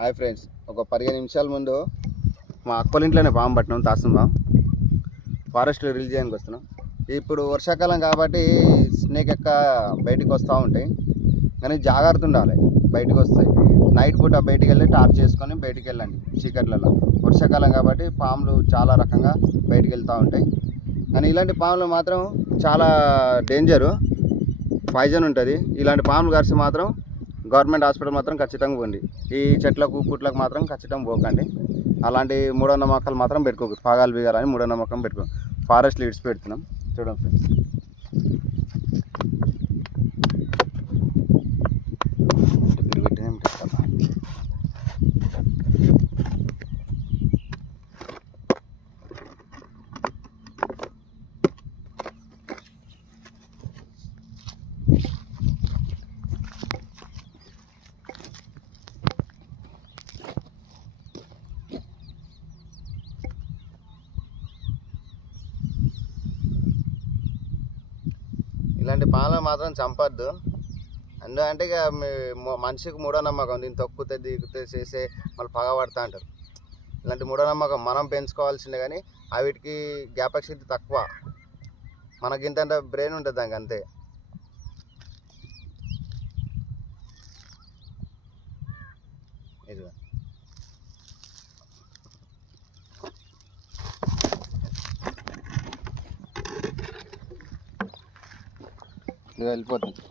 Hi friends, ఒక 15 నిమిషాల ముందు మా అక్కల ఇంట్లోనే పాము పట్టినాం. తాస్తుందాం ఫారెస్ట్లో రిలీజ్ చేయడానికి వస్తున్నాం. ఇప్పుడు వర్షాకాలం కాబట్టి స్నేక్ ఎక్క బయటికి వస్తూ ఉంటాయి, కానీ జాగ్రత్త ఉండాలి. బయటకు వస్తాయి. నైట్ పూట బయటికి వెళ్ళి టార్చ్ చేసుకొని బయటికి వెళ్ళండి చీకట్లలో. వర్షాకాలం కాబట్టి పాములు చాలా రకంగా బయటికి వెళ్తూ ఉంటాయి, కానీ ఇలాంటి పాములు మాత్రం చాలా డేంజరు, పాయిజన్ ఉంటుంది. ఇలాంటి పాములు కరిసి మాత్రం గవర్నమెంట్ హాస్పిటల్ మాత్రం ఖచ్చితంగా పోండి. ఈ చెట్లకు పుట్లకు మాత్రం ఖచ్చితంగా పోకండి. అలాంటి మూఢనమ్మకాలు మాత్రం పెట్టుకోకు. పాగాలు బీగాలని మూఢనమ్మకం పెట్టుకో. ఫారెస్ట్ లీడ్స్ పెడుతున్నాం చూడండి ఫ్రెండ్స్. ఇలాంటి పాములను మాత్రం చంపద్దు. ఎందుకంటే ఇక మనిషికి మూఢనమ్మకం, దీన్ని తొక్కితే దిగితే చేసే మళ్ళీ పగబడతా అంటారు. ఇలాంటి మూఢనమ్మకం మనం పెంచుకోవాల్సిందే, కానీ వీటికి జ్ఞాపక శక్తి తక్కువ. మనకి ఇంత బ్రెయిన్ ఉంటుంది దానికి, అంతే. ఇది వెళ్ళిపోతుంది.